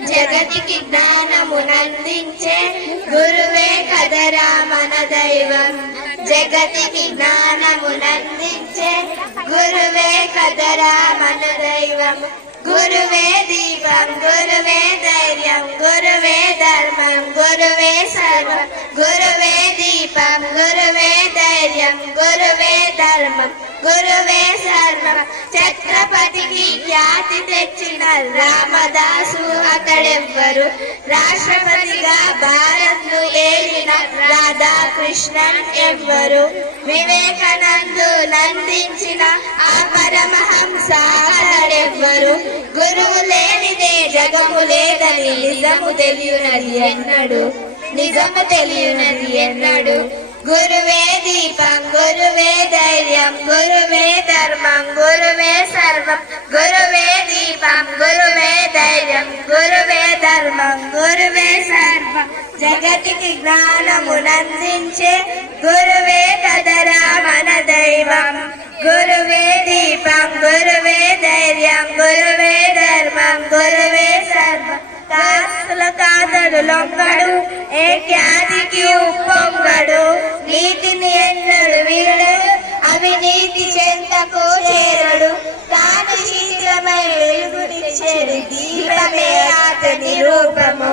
జగతికి జ్ఞానమునందించే గురువే కదరా మన దైవం. జగతికి జ్ఞానమునందించే గురువే కదరా మన దైవం. గురువే దీపం, గురువే ధైర్యం, గురువే ధర్మం, గురువే సర్వం. గురువే దీపం, గురువే ధైర్యం, గురువే ధర్మం, గురువే సర్వం. ఛత్రపతికి ఖ్యాతి తెచ్చిన రామదాసు అతడెవ్వరు. రాష్ట్రపతిగా భారత్ను ఏలిన రాధాకృష్ణన్ ఎవ్వరు. వివేకానందు నందించిన ఆ పరమహంస అతడెవ్వరు. గురువు లేనిదే జగము లేదని నిజము తెలియనది ఎన్నడు, నిజము తెలియనది ఎన్నడు. గురువే దీపం, గురువే ధైర్యం, గురువే ధర్మం, గురువే సర్వం. గురువే దీపం, గురువే ధైర్యం, గురువే ధర్మం, గురువే సర్వం. జగతికి జ్ఞానమునందించే గురువే కదరా మన దైవం. గురువే దీపం, గురువే ధైర్యం, గురువే ధర్మం, గురువే సర్వం. దాసుల కాతడు లొంగడు, ఏ ఖ్యాతికి ఉప్పొంగడు. నీతిని ఎన్నడు వీడు, అవినీతి చెంతకు చేరడు. తాను శీఘ్రమై వెలుగునిచ్చేడు, దీపమే అతని రూపము.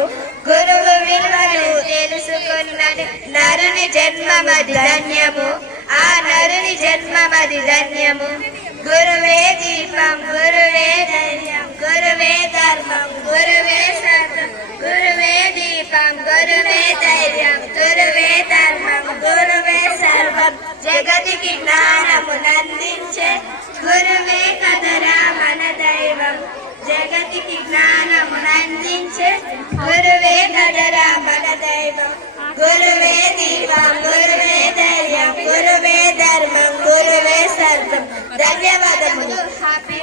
గురువు విలువను తెలుసుకున్నది నరుని జన్మమది ధన్యము. ఆ నరుని జన్మమది ధన్యము. గురువే దీపం, గురువే ధైర్యం, గురువే ధర్మం, గురువే సత్యం. గురువే దీపం, గురువే ధైర్యం, గురువే ధర్మం, గురువే సర్వం. జగతికి జ్ఞానమునందించే గురువే కదరా మన దైవం. జగతికి జ్ఞానమునందించే గురువే కదరా మన దైవం. గురువే దీపం, గురువే ధైర్యం, గురువే ధర్మం, గురువే సర్వం. ధన్యవాదములు. హ్యాపీ